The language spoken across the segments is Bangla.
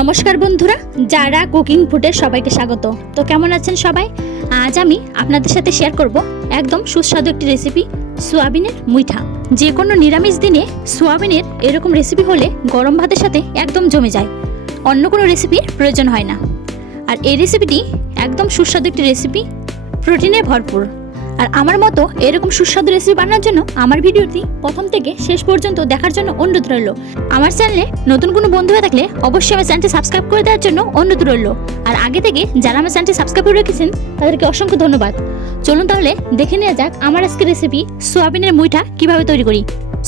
নমস্কার বন্ধুরা, যারা কুকিং ফুডে সবাইকে স্বাগত। তো কেমন আছেন সবাই? আজ আমি আপনাদের সাথে শেয়ার করব একদম সুস্বাদু একটি রেসিপি সোয়াবিনের মুইঠা। যে কোনো নিরামিষ দিনে সোয়াবিনের এরকম রেসিপি হলে গরম ভাতের সাথে একদম জমে যায়। অন্য কোনো রেসিপির প্রয়োজন হয় না। আর এই রেসিপিটি একদম সুস্বাদু একটি রেসিপি প্রোটিনে ভরপুর। আর আমার মতো এরকম সুস্বাদু রেসিপি বানানোর জন্য আমার ভিডিওটি প্রথম থেকে শেষ পর্যন্ত দেখার জন্য অনুরোধ রইল। আমার চ্যানেলে নতুন কোনো বন্ধু হয়ে থাকলে অবশ্যই আমার চ্যানেলটি সাবস্ক্রাইব করে দেওয়ার জন্য অনুরোধ রইল। আর আগে থেকে যারা আমার চ্যানেলটি সাবস্ক্রাইব করে রেখেছেন, তাদেরকে অসংখ্য ধন্যবাদ। চলুন তাহলে দেখে নেওয়া যাক আমার আজকের রেসিপি সোয়াবিনের মুইঠা কীভাবে তৈরি করি।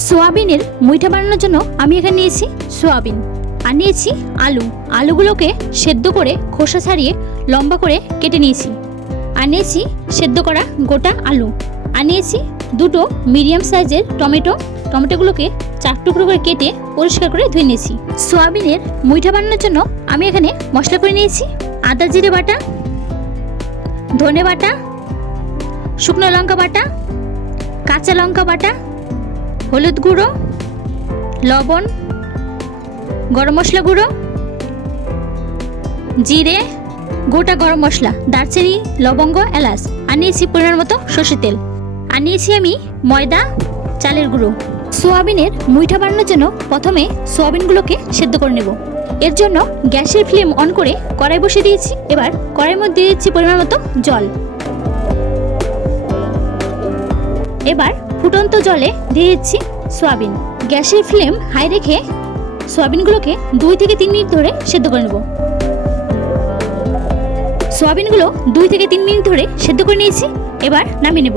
সোয়াবিনের মুইঠা বানানোর জন্য আমি এখানে নিয়েছি সোয়াবিন আর নিয়েছি আলু। আলুগুলোকে সেদ্ধ করে খোসা ছাড়িয়ে লম্বা করে কেটে নিয়েছি। আর নিয়েছি সেদ্ধ করা গোটা আলু। আর নিয়েছি দুটো মিডিয়াম সাইজের টমেটো। টমেটোগুলোকে চার টুকরো করে কেটে পরিষ্কার করে ধুয়ে নিয়েছি। সোয়াবিনের মুইঠা বানানোর জন্য আমি এখানে মশলা করে নিয়েছি। আদা জিরে বাটা, ধনে বাটা, শুকনো লঙ্কা বাটা, কাঁচা লঙ্কা বাটা, হলুদ গুঁড়ো, লবণ, গরম মশলা গুঁড়ো, জিরে গোটা গরম মশলা, দারচিনি, লবঙ্গ, এলাচ, আর নিয়েছি পরিমাণ মতো সর্ষের তেল। আর নিয়েছি আমি ময়দা, চালের গুঁড়ো। সোয়াবিনের মুইঠা বানানোর জন্য প্রথমে সোয়াবিনগুলোকে সেদ্ধ করে নেব। এর জন্য গ্যাসের ফ্লেম অন করে কড়াই বসিয়ে দিয়েছি। এবার কড়াইয়ের মধ্যে দিয়েছি পরিমাণ মতো জল। এবার ফুটন্ত জলে দিয়ে দিচ্ছি সোয়াবিন। গ্যাসের ফ্লেম হাই রেখে সোয়াবিনগুলোকে দুই থেকে তিন মিনিট ধরে সেদ্ধ করে নেব। সোয়াবিনগুলো দুই থেকে তিন মিনিট ধরে সেদ্ধ করে নিয়েছি। এবার নামিয়ে নেব।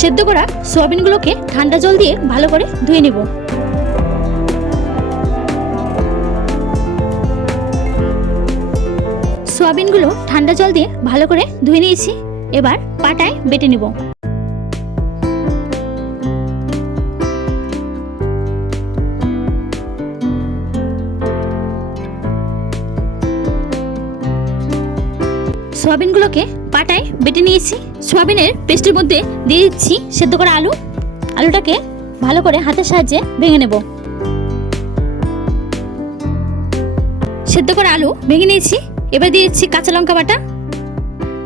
সেদ্ধ করা সোয়াবিনগুলোকে ঠান্ডা জল দিয়ে ভালো করে ধুয়ে নেব। সোয়াবিনগুলো ঠান্ডা জল দিয়ে ভালো করে ধুয়ে নিয়েছি। এবার পাটায় বেটে নেব। সোয়াবিনগুলোকে পাটায় বেটে নিয়েছি। সোয়াবিনের পেস্টের মধ্যে দিয়ে দিচ্ছি সেদ্ধ করা আলু। আলুটাকে ভালো করে হাতের সাহায্যে ভেঙে নেব। সেদ্ধ করা আলু ভেঙে নিয়েছি। এবার দিয়ে দিচ্ছি কাঁচা লঙ্কা বাটা।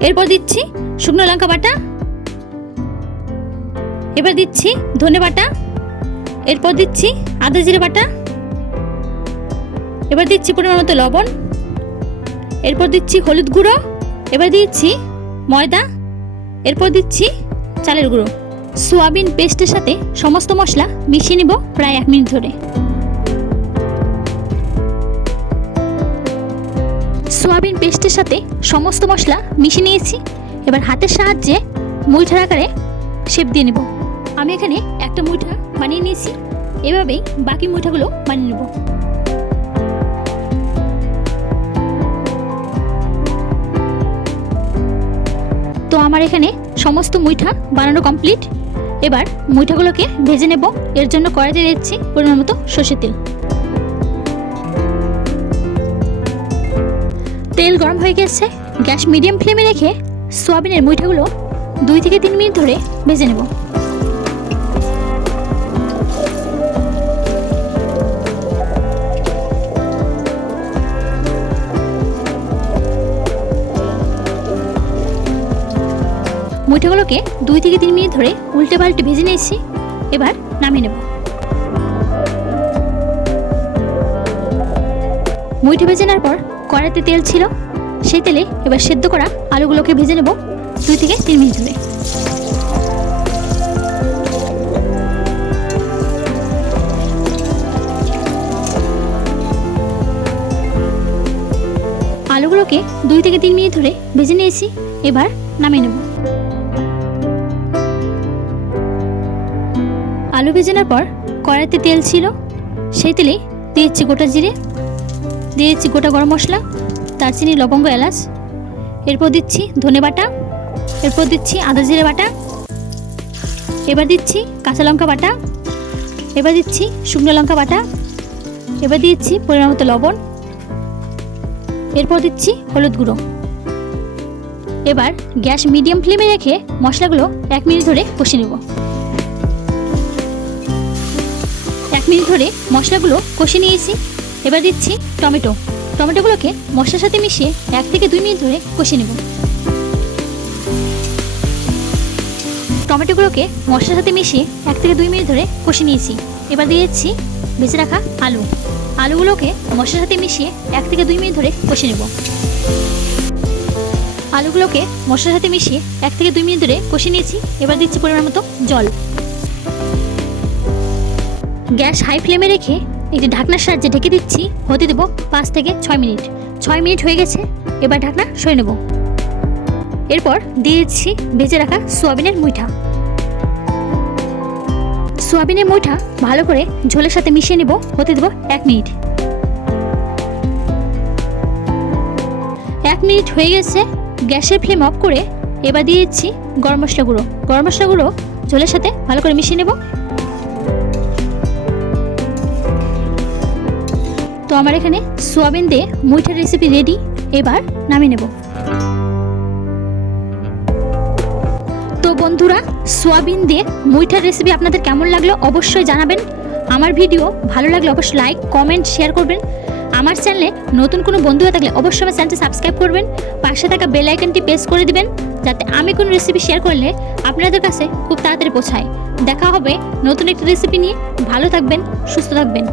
এরপর দিচ্ছি শুকনো লঙ্কা বাটা। এবার দিচ্ছি ধনে বাটা। এরপর দিচ্ছি আদা জিরে বাটা। এবার দিচ্ছি পরিমাণ মতো লবণ। এরপর দিচ্ছি হলুদ গুঁড়ো। এবার দিচ্ছি ময়দা, এরপর দিচ্ছি চালের গুঁড়ো। সোয়াবিন পেস্টের সাথে সমস্ত মশলা মিশিয়ে নিব প্রায় এক মিনিট ধরে। সোয়াবিন পেস্টের সাথে সমস্ত মশলা মিশিয়ে নিয়েছি। এবার হাতের সাহায্যে মুইঠার আকারে শেপ দিয়ে নেব। আমি এখানে একটা মুইঠা বানিয়ে নিয়েছি। এভাবেই বাকি মুইঠাগুলো বানিয়ে নেব। আমার এখানে সমস্ত মুইঠা বানানো কমপ্লিট এবার মুইঠাগুলোকে ভেজে নেব। এর জন্য কড়াইতে দিচ্ছি পরিমাণ মতো সর্ষের তেল। তেল গরম হয়ে গেছে। গ্যাস মিডিয়াম ফ্লেমে রেখে সোয়াবিনের মুইঠাগুলো দুই থেকে তিন মিনিট ধরে ভেজে নেব। মুইঠাগুলোকে দুই থেকে তিন মিনিট ধরে উল্টে পাল্টে ভেজে নিয়েছি। এবার নামিয়ে নেব। মুইঠে ভেজে নেওয়ার পর কড়াইতে তেল ছিল, সেই তেলে এবার সেদ্ধ করা আলুগুলোকে ভেজে নেব দুই থেকে তিন মিনিট ধরে। আলুগুলোকে দুই থেকে তিন মিনিট ধরে ভেজে নিয়েছি, এবার নামিয়ে নেব। আলু ভেজে নেওয়ার পর কড়াইতে তেল ছিল, সেই তেলে দিয়েছি গোটা জিরে দিয়েছি গোটা গরম মশলা, দারচিনি, লবঙ্গ, এলাচ, এরপর দিচ্ছি ধনে বাটা, এরপর দিচ্ছি আদা জিরে বাটা, এবার দিচ্ছি কাঁচা লঙ্কা বাটা, এবার দিচ্ছি শুকনো লঙ্কা বাটা, এবার দিচ্ছি পরিমাণ মতো লবণ, এরপর দিচ্ছি হলুদ গুঁড়ো। এবার গ্যাস মিডিয়াম ফ্লেমে রেখে মশলাগুলো এক মিনিট ধরে কষে নেব। মিনিট ধরে মশলাগুলো কষে নিয়েছি। এবার দিচ্ছি টমেটো। টমেটোগুলোকে মশলার সাথে মিশিয়ে এক থেকে দুই মিনিট ধরে কষে নেব। টমেটোগুলোকে মশলার সাথে মিশিয়ে এক থেকে দুই মিনিট ধরে কষে নিয়েছি। এবার দিয়ে দিচ্ছি বেঁচে রাখা আলু। আলুগুলোকে মশলার সাথে মিশিয়ে এক থেকে দুই মিনিট ধরে কষে নেব। আলুগুলোকে মশলার সাথে মিশিয়ে এক থেকে দুই মিনিট ধরে কষে নিয়েছি। এবার দিচ্ছি পরিমাণ মতো জল। গ্যাস হাই ফ্লেমে রেখে একটি ঢাকনার সাহায্যে ঢেকে দিচ্ছি। হতে দেবো পাঁচ থেকে ছয় মিনিট। ছয় মিনিট হয়ে গেছে, এবার ঢাকনা সরে নেব। এরপর দিয়ে দিচ্ছি ভেজে রাখা সোয়াবিনের মুইঠা। সোয়াবিনের মুইঠা ভালো করে ঝোলের সাথে মিশিয়ে নেব, হতে দেবো এক মিনিট। এক মিনিট হয়ে গেছে, গ্যাসের ফ্লেম অফ করে এবার দিয়ে দিচ্ছি গরম মশলা গুঁড়ো। গরম মশলা গুঁড়ো ঝোলের সাথে ভালো করে মিশিয়ে নেব। আমার এখানে সোয়াবিন দিয়ে মুইঠার রেসিপি রেডি এবার নামিয়ে নেব। তো বন্ধুরা, সোয়াবিন দিয়ে মুইঠার রেসিপি আপনাদের কেমন লাগল অবশ্যই জানাবেন। আমার ভিডিও ভালো লাগলে অবশ্যই লাইক কমেন্ট শেয়ার করবেন। আমার চ্যানেলে নতুন কোনো বন্ধু হয়ে থাকলে অবশ্যই আমার চ্যানেলটি সাবস্ক্রাইব করবেন। পাশে থাকা বেল আইকনটি প্রেস করে দিবেন, যাতে আমি কোনো রেসিপি শেয়ার করলে আপনাদের কাছে খুব তাড়াতাড়ি পৌঁছায়। দেখা হবে নতুন একটি রেসিপি নিয়ে। ভালো থাকবেন, সুস্থ থাকবেন।